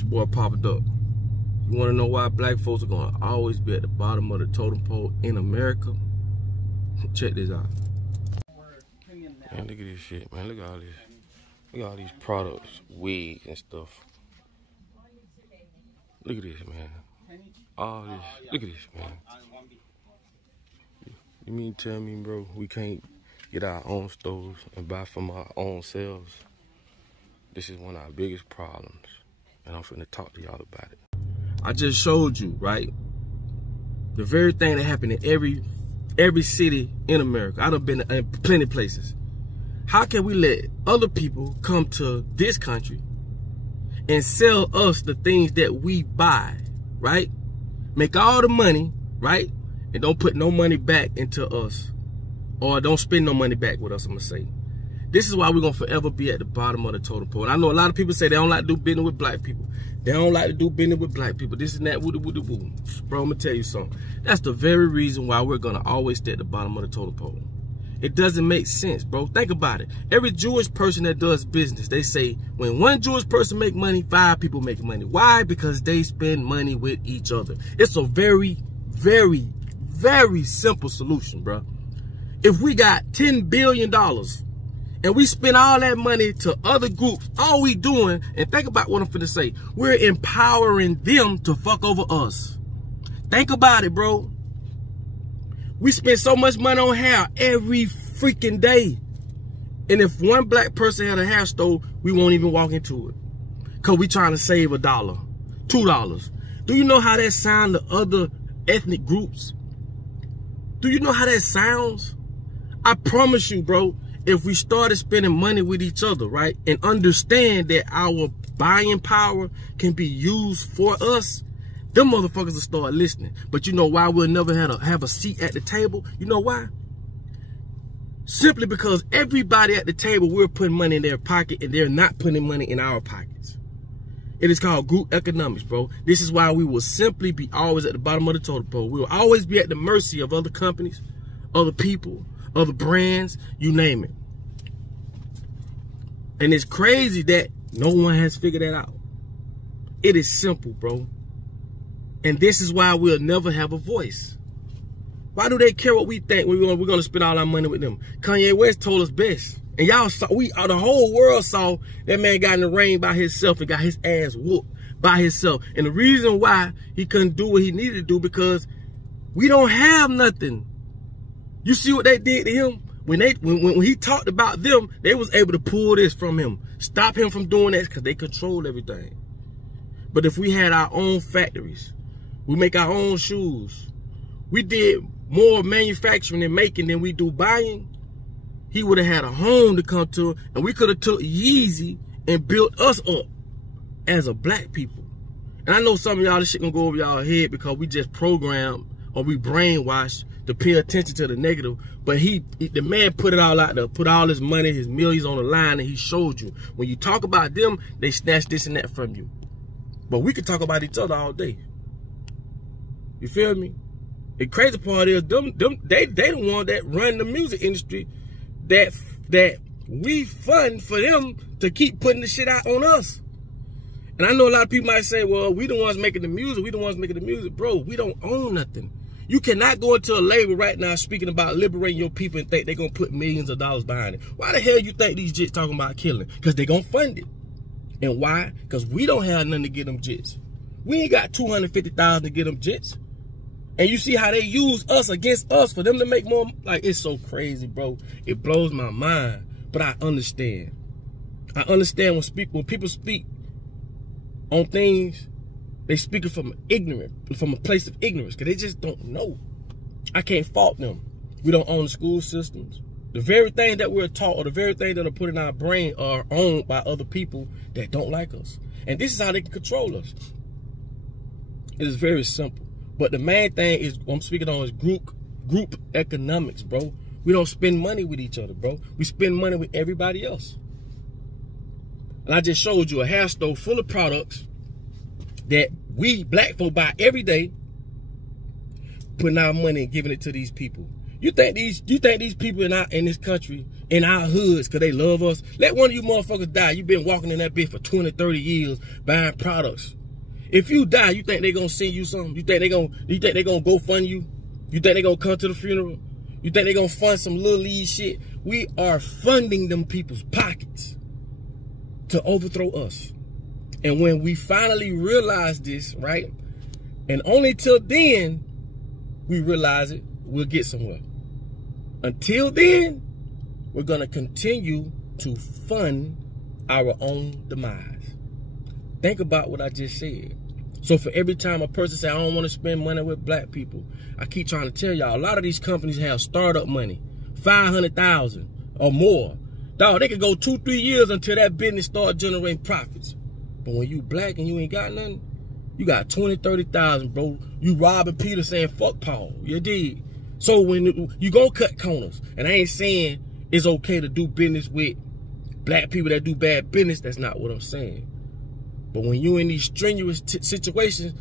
It's your boy Papa Duck. You want to know why black folks are going to always be at the bottom of the totem pole in America? Check this out. Man, look at this shit, man. Look at all this. Look at all these products, wigs and stuff. Look at this, man. All this. Look at this, man. You mean tell me, bro, we can't get our own stores and buy from our own selves? This is one of our biggest problems, and I'm finna talk to y'all about it. I just showed you, right? The very thing that happened in every city in America. I done been in plenty of places. How can we let other people come to this country and sell us the things that we buy, right? Make all the money, right? And don't put no money back into us. Or don't spend no money back with us, I'm gonna say. This is why we're gonna forever be at the bottom of the totem pole. And I know a lot of people say they don't like to do business with black people. They don't like to do business with black people. This and that, woo woo woo. Bro, I'm gonna tell you something. That's the very reason why we're gonna always stay at the bottom of the totem pole. It doesn't make sense, bro. Think about it. Every Jewish person that does business, they say when one Jewish person make money, 5 people make money. Why? Because they spend money with each other. It's a very, very, very simple solution, bro. If we got $10 billion and we spend all that money to other groups, all we doing, and think about what I'm finna say, we're empowering them to fuck over us. Think about it, bro. We spend so much money on hair every freaking day. And if one black person had a hair store, we won't even walk into it. Because we trying to save $1, $2. Do you know how that sounds to other ethnic groups? Do you know how that sounds? I promise you, bro, if we started spending money with each other, right, and understand that our buying power can be used for us, them motherfuckers will start listening. But you know why we'll never have a seat at the table? You know why? Simply because everybody at the table, we're putting money in their pocket and they're not putting money in our pockets. It is called group economics, bro. This is why we will simply be always at the bottom of the totem pole. We will always be at the mercy of other companies, other people, other brands, you name it. And it's crazy that no one has figured that out. It is simple, bro. And this is why we'll never have a voice. Why do they care what we think? We're gonna spend all our money with them. Kanye West told us best. And y'all saw, the whole world saw that man got in the rain by himself and got his ass whooped by himself. And the reason why he couldn't do what he needed to do, because we don't have nothing. You see what they did to him? When he talked about them, they was able to pull this from him. Stop him from doing that because they control everything. But if we had our own factories, we make our own shoes, we did more manufacturing and making than we do buying, he would have had a home to come to, and we could have took Yeezy and built us up as a black people. And I know some of y'all, this shit gonna go over y'all head because we just programmed or we brainwashed to pay attention to the negative. But the man put it all out there, put all his money, his millions on the line, and he showed you. When you talk about them, they snatch this and that from you. But we could talk about each other all day. You feel me? The crazy part is they the one that run the music industry that we fund for them to keep putting the shit out on us. And I know a lot of people might say, well, we the ones making the music, we the ones making the music. Bro, we don't own nothing. You cannot go into a label right now speaking about liberating your people and think they're going to put millions of dollars behind it. Why the hell you think these jits talking about killing? Because they're going to fund it. And why? Because we don't have nothing to get them jits. We ain't got $250,000 to get them jits. And you see how they use us against us for them to make more. Like, it's so crazy, bro. It blows my mind. But I understand. I understand when people speak on things, they speak it from a place of ignorance, because they just don't know. I can't fault them. We don't own the school systems. The very thing that we're taught, or the very thing that are put in our brain, are owned by other people that don't like us. And this is how they can control us. It is very simple. But the main thing is, what I'm speaking on is group economics, bro. We don't spend money with each other, bro. We spend money with everybody else. And I just showed you a hair store full of products that we black folk buy every day, putting our money and giving it to these people. You think these people in this country, in our hoods, cause they love us? Let one of you motherfuckers die. You been walking in that bitch for 20, 30 years buying products. If you die, you think they gonna send you something? You think they gonna go fund you? You think they gonna come to the funeral? You think they gonna fund some little league shit? We are funding them people's pockets to overthrow us. And when we finally realize this, right? And only till then we realize it, we'll get somewhere. Until then, we're gonna continue to fund our own demise. Think about what I just said. So for every time a person say, I don't want to spend money with black people, I keep trying to tell y'all, a lot of these companies have startup money, 500,000 or more. Dog, they could go 2-3 years until that business start generating profits. But when you black and you ain't got nothing, you got 20-30,000, bro. You robbing Peter saying, fuck Paul. You dig? So when you gonna cut corners, and I ain't saying it's okay to do business with black people that do bad business. That's not what I'm saying. But when you in these strenuous situations,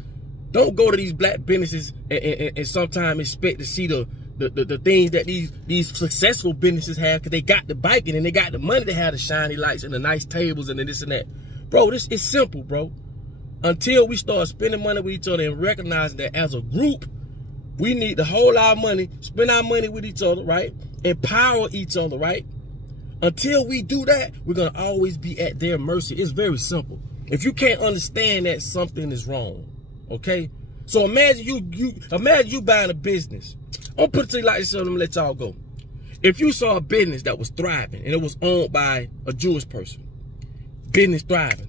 don't go to these black businesses and sometimes expect to see the things that these successful businesses have, because they got the biking and they got the money to have the shiny lights and the nice tables and the this and that. Bro, this is simple, bro. Until we start spending money with each other and recognizing that as a group, we need to hold our money, spend our money with each other, right? Empower each other, right? Until we do that, we're going to always be at their mercy. It's very simple. If you can't understand that, something is wrong, okay? So imagine you buying a business. I'm gonna put it to you like this, so let me let y'all go. If you saw a business that was thriving and it was owned by a Jewish person, business thriving,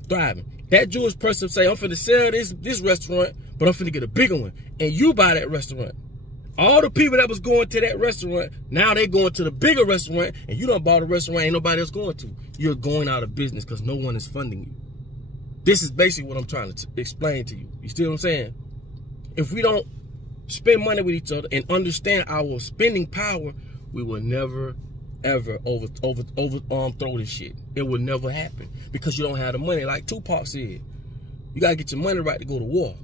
that Jewish person say, I'm finna sell this restaurant, but I'm finna get a bigger one, and you buy that restaurant. All the people that was going to that restaurant, now they going to the bigger restaurant, and you done bought a restaurant ain't nobody else going to. You're going out of business because no one is funding you. This is basically what I'm trying to explain to you. You see what I'm saying? If we don't spend money with each other and understand our spending power, we will never, ever throw this shit. It will never happen because you don't have the money. Like Tupac said, you got to get your money right to go to war.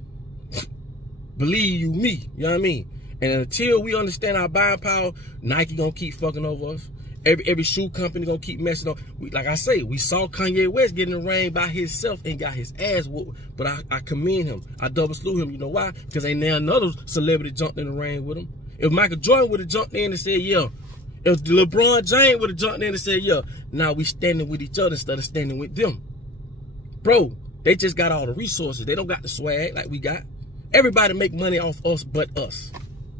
Believe you me, you know what I mean? And until we understand our buying power, Nike gonna keep fucking over us. Every shoe company gonna keep messing up. Like I say, we saw Kanye West getting in the rain by himself and got his ass whooped. But I commend him. I double slew him. You know why? Because ain't now another celebrity jumped in the rain with him. If Michael Jordan would have jumped in and said, yeah. If LeBron James would have jumped in and said, yeah. Now we standing with each other instead of standing with them. Bro, they just got all the resources. They don't got the swag like we got. Everybody make money off us but us.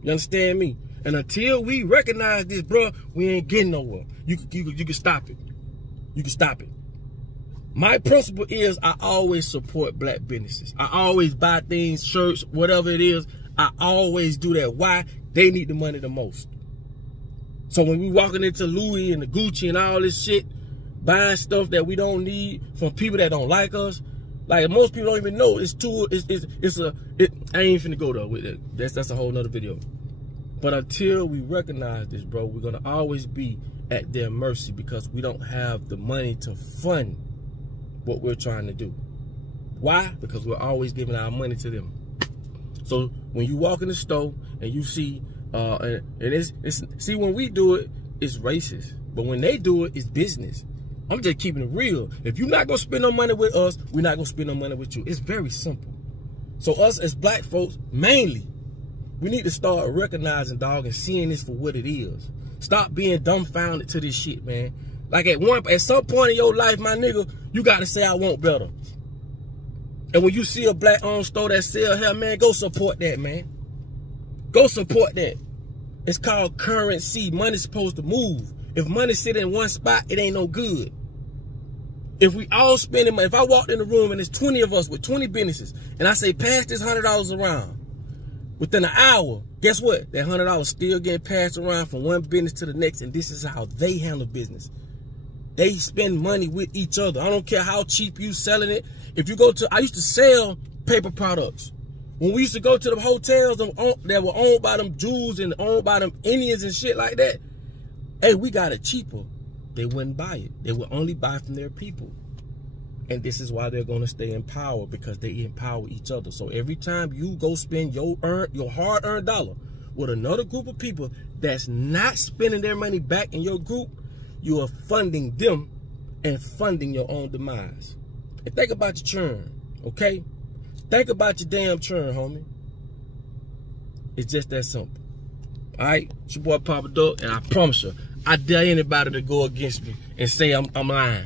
You understand me? And until we recognize this, bro, we ain't getting nowhere. You can stop it. You can stop it. My principle is I always support black businesses. I always buy things, shirts, whatever it is. I always do that. Why? They need the money the most. So when we walking into Louis and the Gucci and all this shit, buying stuff that we don't need from people that don't like us, like most people don't even know I ain't finna go there with it. That's a whole nother video. But until we recognize this, bro, we're gonna always be at their mercy because we don't have the money to fund what we're trying to do. Why? Because we're always giving our money to them. So when you walk in the store and you see, see when we do it, it's racist. But when they do it, it's business. I'm just keeping it real. If you're not gonna spend no money with us, we're not gonna spend no money with you. It's very simple. So us as black folks, mainly, we need to start recognizing, dog, and seeing this for what it is. Stop being dumbfounded to this shit, man. Like at some point in your life, my nigga, you gotta say I want better. And when you see a black-owned store that sell hair, man, go support that, man. Go support that. It's called currency. Money's supposed to move. If money sit in one spot, it ain't no good. If we all spending money, if I walked in the room and there's 20 of us with 20 businesses, and I say, pass this $100 around, within an hour, guess what? That $100 still getting passed around from one business to the next, and this is how they handle business. They spend money with each other. I don't care how cheap you selling it. If you go to, I used to sell paper products. When we used to go to the hotels that were owned by them Jews and owned by them Indians and shit like that, hey, we got it cheaper. They wouldn't buy it. They would only buy from their people. And this is why they're going to stay in power, because they empower each other. So every time you go spend your hard-earned dollar with another group of people that's not spending their money back in your group, you are funding them and funding your own demise. And think about your churn, okay? Think about your damn churn, homie. It's just that simple. All right? It's your boy Papa Duck, and I promise you, I dare anybody to go against me and say I'm lying.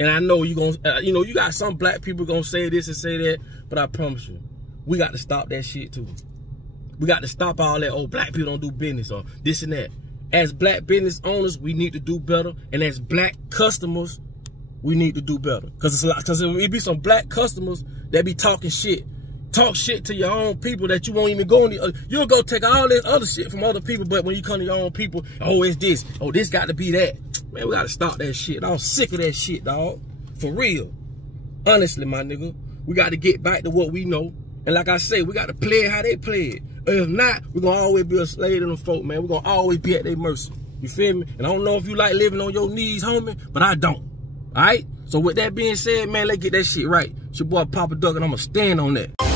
And I know you gonna, you got some black people gonna say this and say that, but I promise you, we got to stop that shit too. We got to stop all that, oh, black people don't do business or this and that. As black business owners, we need to do better. And as black customers, we need to do better. Because it be some black customers that be talking shit. Talk shit to your own people that you won't even go on. You'll go take all this other shit from other people, but when you come to your own people, oh, it's this. Oh, this got to be that. Man, we got to stop that shit. I'm sick of that shit, dog. For real. Honestly, my nigga. We got to get back to what we know. And like I say, we got to play it how they play it. If not, we're going to always be a slave to them folk, man. We're going to always be at their mercy. You feel me? And I don't know if you like living on your knees, homie, but I don't. All right? So with that being said, man, let's get that shit right. It's your boy Papa Duck, and I'm going to stand on that.